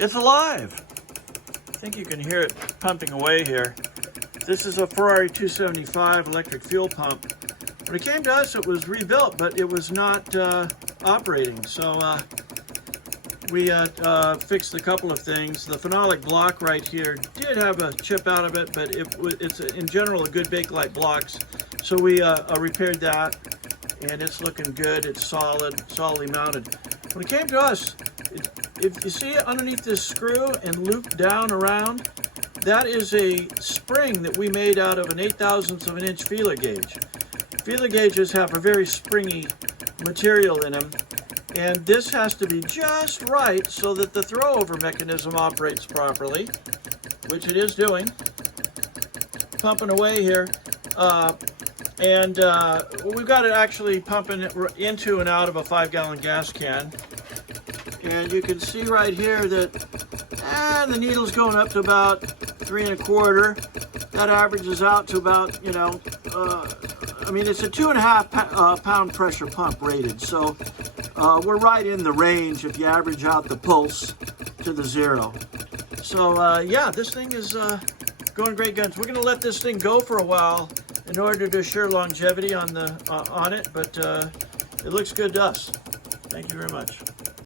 It's alive. I think you can hear it pumping away here. This is a Ferrari 275 electric fuel pump. When it came to us, it was rebuilt, but it was not operating. So we fixed a couple of things. The phenolic block right here did have a chip out of it, but it's in general a good Bakelite blocks. So we repaired that, and it's looking good. It's solidly mounted. When it came to us, if you see it underneath this screw and looped down around, that is a spring that we made out of an 0.08 of an inch feeler gauge. Feeler gauges have a very springy material in them, and this has to be just right so that the throwover mechanism operates properly, which it is doing. Pumping away here, and we've got it actually pumping into and out of a 5-gallon gas can. And you can see right here that the needle's going up to about 3 1/4. That averages out to about, I mean, it's a 2.5 pound pressure pump rated. So we're right in the range if you average out the pulse to the 0. So yeah, this thing is going great guns. We're going to let this thing go for a while in order to assure longevity on it, but it looks good to us. Thank you very much.